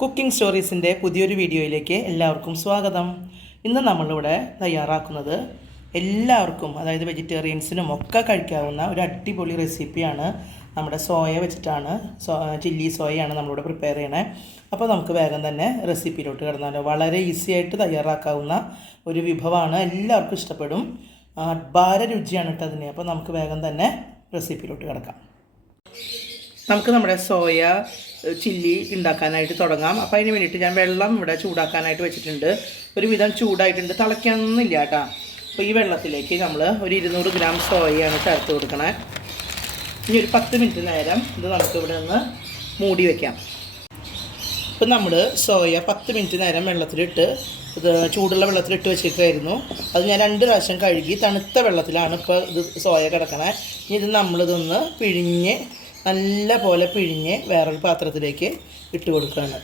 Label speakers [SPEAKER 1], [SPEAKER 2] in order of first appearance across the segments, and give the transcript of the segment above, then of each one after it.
[SPEAKER 1] cooking സ്റ്റോറീസിൻ്റെ പുതിയൊരു വീഡിയോയിലേക്ക് എല്ലാവർക്കും സ്വാഗതം ഇന്ന് നമ്മളിവിടെ തയ്യാറാക്കുന്നത് എല്ലാവർക്കും അതായത് വെജിറ്റേറിയൻസിനും ഒക്കെ കഴിക്കാവുന്ന ഒരു അടിപൊളി റെസിപ്പിയാണ് നമ്മുടെ സോയ വെച്ചിട്ടാണ് സോ ചില്ലി സോയയാണ് നമ്മളിവിടെ പ്രിപ്പയർ ചെയ്യണേ അപ്പോൾ നമുക്ക് വേഗം തന്നെ റെസിപ്പിയിലോട്ട് കിടന്നാലോ വളരെ ഈസി ആയിട്ട് തയ്യാറാക്കാവുന്ന ഒരു വിഭവമാണ് എല്ലാവർക്കും ഇഷ്ടപ്പെടും അപാര രുചിയാണ് കേട്ടോ അതിന് അപ്പോൾ നമുക്ക് വേഗം തന്നെ റെസിപ്പിയിലോട്ട് കിടക്കാം നമുക്ക് നമ്മുടെ സോയ ചില്ലി ഉണ്ടാക്കാനായിട്ട് തുടങ്ങാം അപ്പം അതിന് വേണ്ടിയിട്ട് ഞാൻ വെള്ളം ഇവിടെ ചൂടാക്കാനായിട്ട് വെച്ചിട്ടുണ്ട് ഒരുവിധം ചൂടായിട്ടുണ്ട് തിളയ്ക്കാനൊന്നുമില്ല കേട്ടോ അപ്പോൾ ഈ വെള്ളത്തിലേക്ക് നമ്മൾ ഒരു ഇരുന്നൂറ് ഗ്രാം സോയയാണ് ചേർത്ത് കൊടുക്കണേ ഇനി ഒരു പത്ത് മിനിറ്റ് നേരം ഇത് നമുക്ക് ഇവിടെ ഒന്ന് മൂടി വയ്ക്കാം ഇപ്പം നമ്മൾ സോയ പത്ത് മിനിറ്റ് നേരം വെള്ളത്തിലിട്ട് ഇത് ചൂടുള്ള വെള്ളത്തിലിട്ട് വെച്ചിട്ടായിരുന്നു അത് ഞാൻ രണ്ട് പ്രാവശ്യം കഴുകി തണുത്ത വെള്ളത്തിലാണ് ഇപ്പോൾ ഇത് സോയ കിടക്കണേ ഇനി ഇത് നമ്മളിതൊന്ന് പിഴിഞ്ഞ് നല്ല പോലെ പിഴിഞ്ഞ് വേറൊരു പാത്രത്തിലേക്ക് ഇട്ട് കൊടുക്കുകയാണ്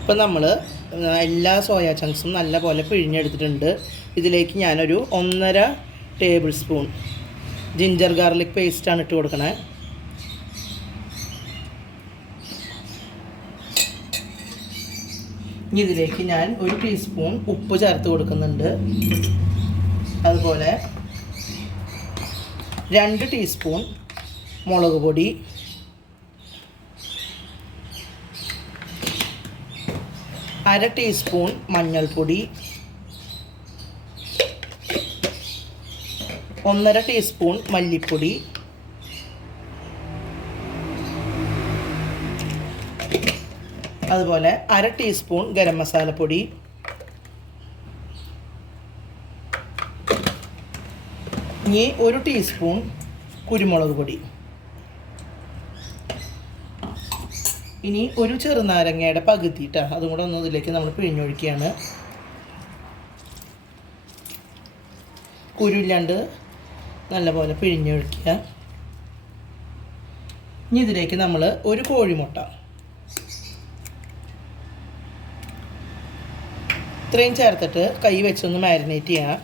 [SPEAKER 1] ഇപ്പം നമ്മൾ എല്ലാ സോയ ചങ്ക്സും നല്ല പോലെ പിഴിഞ്ഞെടുത്തിട്ടുണ്ട് ഇതിലേക്ക് ഞാനൊരു ഒന്നര ടേബിൾ സ്പൂൺ ജിഞ്ചർ ഗാർലിക് പേസ്റ്റാണ് ഇട്ട് കൊടുക്കണേ ഇനി ഇതിലേക്ക് ഞാൻ ഒരു ടീസ്പൂൺ ഉപ്പ് ചേർത്ത് കൊടുക്കുന്നുണ്ട് അതുപോലെ രണ്ട് ടീസ്പൂൺ മുളക് പൊടി അര ടീസ്പൂൺ മഞ്ഞൾപ്പൊടി ഒന്നര ടീസ്പൂൺ മല്ലിപ്പൊടി അതുപോലെ അര ടീസ്പൂൺ ഗരം മസാലപ്പൊടി ഇനി ഒരു ടീസ്പൂൺ കുരുമുളക് പൊടി ഇനി ഒരു ചെറുനാരങ്ങയുടെ പകുതി അതും കൂടെ ഒന്ന് ഇതിലേക്ക് നമ്മൾ പിഴിഞ്ഞൊഴിക്കുകയാണ് കുരുല്ലാണ്ട് നല്ലപോലെ പിഴിഞ്ഞൊഴിക്കുക ഇനി ഇതിലേക്ക് നമ്മൾ ഒരു കോഴിമുട്ട ഇത്രയും ചേർത്തിട്ട് കൈ വെച്ചൊന്ന് മാരിനേറ്റ് ചെയ്യാം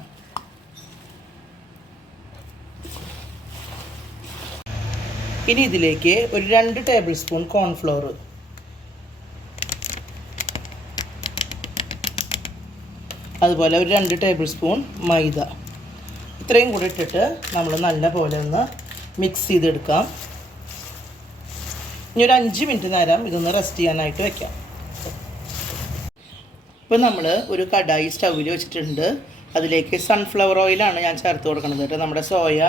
[SPEAKER 1] ഇനി ഇതിലേക്ക് ഒരു രണ്ട് ടേബിൾ സ്പൂൺ കോൺഫ്ലോർ അതുപോലെ ഒരു രണ്ട് ടേബിൾ സ്പൂൺ മൈദ ഇത്രയും കൂടി ഇട്ടിട്ട് നമ്മൾ നല്ല പോലെ ഒന്ന് മിക്സ് ചെയ്തെടുക്കാം ഇനി ഒരു അഞ്ച് മിനിറ്റ് നേരം ഇതൊന്ന് റെസ്റ്റ് ചെയ്യാനായിട്ട് വെക്കാം ഇപ്പം നമ്മൾ ഒരു കടായി സ്റ്റൗവിൽ വെച്ചിട്ടുണ്ട് അതിലേക്ക് സൺഫ്ലവർ ഓയിലാണ് ഞാൻ ചേർത്ത് കൊടുക്കുന്നത് കേട്ടോ നമ്മുടെ സോയ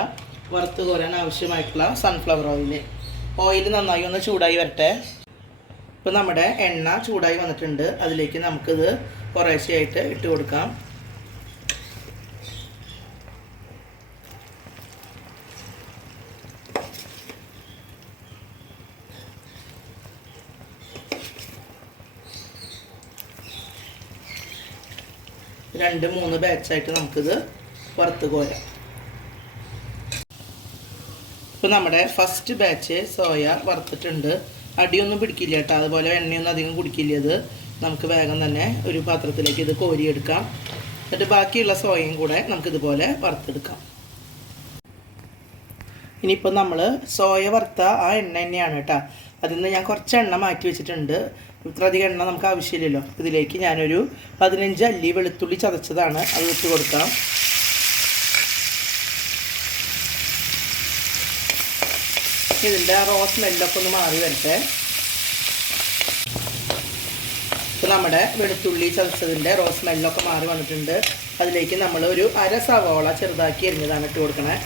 [SPEAKER 1] വറുത്ത് കോരാൻ ആവശ്യമായിട്ടുള്ള സൺഫ്ലവർ ഓയിൽ ഓയിൽ നന്നായി ഒന്ന് ചൂടായി വരട്ടെ ഇപ്പം നമ്മുടെ എണ്ണ ചൂടായി വന്നിട്ടുണ്ട് അതിലേക്ക് നമുക്കിത് കുറേശ്ശെയായിട്ട് ഇട്ട് കൊടുക്കാം രണ്ട് മൂന്ന് ബാച്ചായിട്ട് നമുക്കിത് പുറത്ത് കോരാം ഇപ്പോൾ നമ്മുടെ ഫസ്റ്റ് ബാച്ച് സോയ വറുത്തിട്ടുണ്ട് അടിയൊന്നും പിടിക്കില്ല കേട്ടോ അതുപോലെ എണ്ണയൊന്നും അധികം കുടിക്കില്ല ഇത് നമുക്ക് വേഗം തന്നെ ഒരു പാത്രത്തിലേക്ക് ഇത് കോരിയെടുക്കാം എന്നിട്ട് ബാക്കിയുള്ള സോയയും കൂടെ നമുക്കിതുപോലെ വറുത്തെടുക്കാം ഇനിയിപ്പോൾ നമ്മൾ സോയ വറുത്ത ആ എണ്ണ തന്നെയാണ് കേട്ടോ അതിൽ നിന്ന് ഞാൻ കുറച്ച് എണ്ണ മാറ്റി വെച്ചിട്ടുണ്ട് അധികം എണ്ണ നമുക്ക് ആവശ്യമില്ലല്ലോ ഇതിലേക്ക് ഞാനൊരു പതിനഞ്ച് അല്ലി വെളുത്തുള്ളി ചതച്ചതാണ് അത് ഇട്ട് കൊടുക്കാം ഇതിൻ്റെ ആ റോ സ്മെല്ലൊക്കെ ഒന്ന് മാറി വരട്ടെ ഇപ്പോൾ നമ്മുടെ വെളുത്തുള്ളി ചതച്ചതിൻ്റെ റോസ് മെല്ലൊക്കെ മാറി വന്നിട്ടുണ്ട് അതിലേക്ക് നമ്മൾ ഒരു അര സവോള ചെറുതാക്കി എരിഞ്ഞതാണ് ഇട്ട് കൊടുക്കണേ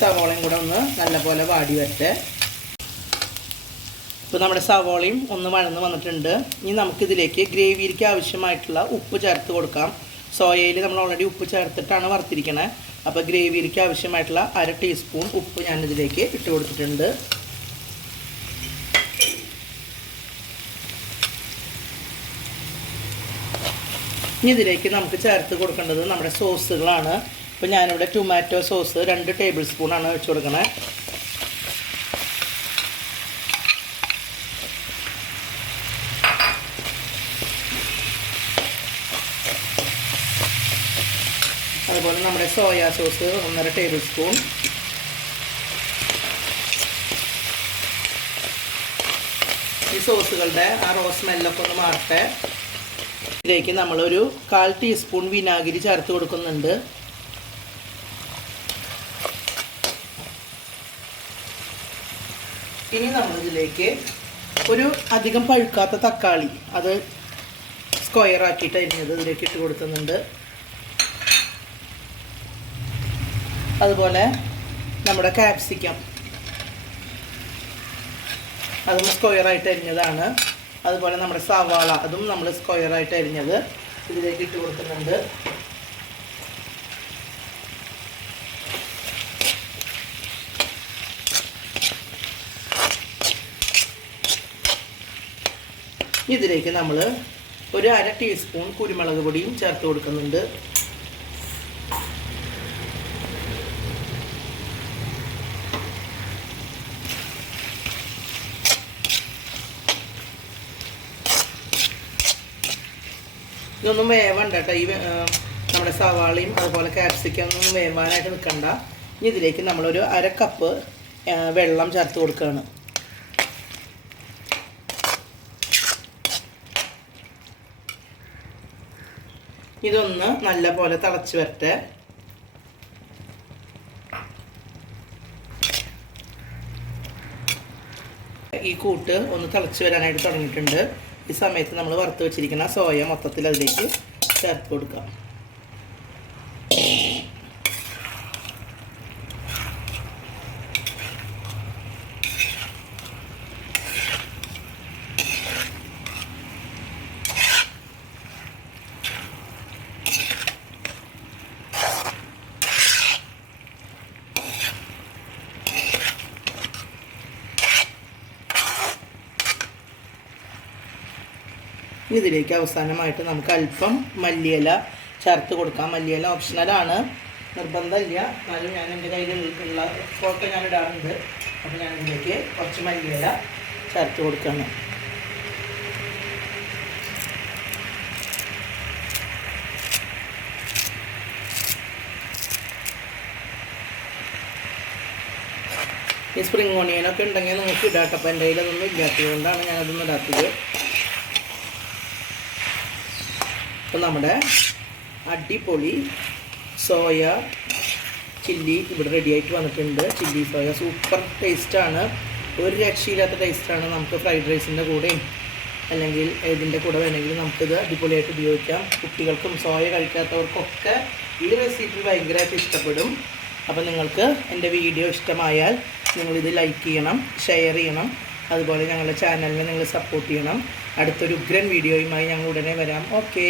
[SPEAKER 1] സവോളയും കൂടെ ഒന്ന് നല്ലപോലെ വാടി വരട്ടെ ഇപ്പോൾ നമ്മുടെ സവോളയും ഒന്ന് വഴന്ന് വന്നിട്ടുണ്ട് ഇനി നമുക്കിതിലേക്ക് ഗ്രേവിയിലേക്ക് ആവശ്യമായിട്ടുള്ള ഉപ്പ് ചേർത്ത് കൊടുക്കാം സോയയിൽ നമ്മൾ ഓൾറെഡി ഉപ്പ് ചേർത്തിട്ടാണ് വറുത്തിരിക്കുന്നത് അപ്പോൾ ഗ്രേവിയിലേക്ക് ആവശ്യമായിട്ടുള്ള അര ടീസ്പൂൺ ഉപ്പ് ഞാനിതിലേക്ക് ഇട്ട് കൊടുത്തിട്ടുണ്ട് ഇനി ഇതിലേക്ക് നമുക്ക് ചേർത്ത് കൊടുക്കേണ്ടത് നമ്മുടെ സോസുകളാണ് ഇപ്പം ഞാനിവിടെ ടൊമാറ്റോ സോസ് രണ്ട് ടേബിൾ സ്പൂണാണ് വെച്ച് കൊടുക്കണേ അതുപോലെ നമ്മുടെ സോയാ സോസ് ഒന്നര ടേബിൾ സ്പൂൺ ഈ സോസുകളുടെ ആ റോസ് സ്മെല്ലൊക്കെ ഒന്ന് മാറട്ടെ ഇതിലേക്ക് നമ്മളൊരു കാൽ ടീസ്പൂൺ വിനാഗിരി ചേർത്ത് കൊടുക്കുന്നുണ്ട് ഇനി നമ്മളിതിലേക്ക് ഒരു അധികം പഴുക്കാത്ത തക്കാളി അത് സ്ക്വയർ ആക്കിയിട്ട് അരിഞ്ഞത് ഇതിലേക്ക് ഇട്ട് കൊടുക്കുന്നുണ്ട് അതുപോലെ നമ്മുടെ കാപ്സിക്കം അതും ആയിട്ട് അരിഞ്ഞതാണ് അതുപോലെ നമ്മുടെ സവാള അതും നമ്മൾ സ്ക്വയർ ആയിട്ട് അരിഞ്ഞത് ഇതിലേക്ക് ഇട്ട് കൊടുക്കുന്നുണ്ട് ഇതിലേക്ക് നമ്മൾ ഒരു അര ടീസ്പൂൺ കുരുമുളക് പൊടിയും ചേർത്ത് കൊടുക്കുന്നുണ്ട് ഇതൊന്നും വേവണ്ട കേട്ടോ ഈ നമ്മുടെ സവാളയും അതുപോലെ ക്യാപ്സിക്കം ഒന്നും വേവാനായിട്ട് നിൽക്കണ്ട ഇനി ഇതിലേക്ക് നമ്മളൊരു അര കപ്പ് വെള്ളം ചേർത്ത് കൊടുക്കുകയാണ് ഇതൊന്ന് നല്ല പോലെ തിളച്ച് വരട്ടെ ഈ കൂട്ട് ഒന്ന് തിളച്ച് വരാനായിട്ട് തുടങ്ങിയിട്ടുണ്ട് ഈ സമയത്ത് നമ്മൾ വറുത്ത് വെച്ചിരിക്കുന്ന സോയ മൊത്തത്തിൽ അതിലേക്ക് ചേർത്ത് കൊടുക്കാം ഇനി ഇതിലേക്ക് അവസാനമായിട്ട് നമുക്ക് അല്പം മല്ലിയില ചേർത്ത് കൊടുക്കാം മല്ലിയില ഓപ്ഷണലാണ് നിർബന്ധമില്ല എന്നാലും ഞാൻ എൻ്റെ കയ്യിലുള്ള ഫോട്ടോ ഞാൻ ഇടാറുണ്ട് അപ്പം ഞാൻ ഇതിലേക്ക് കുറച്ച് മല്ലിയില ചേർത്ത് കൊടുക്കണം ഈ സ്പ്രിംഗ് ഓണിയനൊക്കെ ഉണ്ടെങ്കിൽ നിങ്ങൾക്ക് ഇടാട്ടപ്പം എൻ്റെ കയ്യിലൊന്നും ഇല്ലാത്തത് കൊണ്ടാണ് ഞാനതൊന്നും ഇടാത്തത് അപ്പം നമ്മുടെ അടിപൊളി സോയ ചില്ലി ഇവിടെ ആയിട്ട് വന്നിട്ടുണ്ട് ചില്ലി സോയ സൂപ്പർ ടേസ്റ്റാണ് ഒരു രക്ഷയില്ലാത്ത ടേസ്റ്റാണ് നമുക്ക് ഫ്രൈഡ് റൈസിൻ്റെ കൂടെയും അല്ലെങ്കിൽ ഇതിൻ്റെ കൂടെ വേണമെങ്കിൽ നമുക്കിത് അടിപൊളിയായിട്ട് ഉപയോഗിക്കാം കുട്ടികൾക്കും സോയ കഴിക്കാത്തവർക്കൊക്കെ ഈ റെസിപ്പി ഭയങ്കരമായിട്ട് ഇഷ്ടപ്പെടും അപ്പം നിങ്ങൾക്ക് എൻ്റെ വീഡിയോ ഇഷ്ടമായാൽ നിങ്ങളിത് ലൈക്ക് ചെയ്യണം ഷെയർ ചെയ്യണം അതുപോലെ ഞങ്ങളുടെ ചാനലിനെ നിങ്ങൾ സപ്പോർട്ട് ചെയ്യണം അടുത്തൊരു ഉഗ്രൻ വീഡിയോയുമായി ഞങ്ങൾ ഉടനെ വരാം ഓക്കേ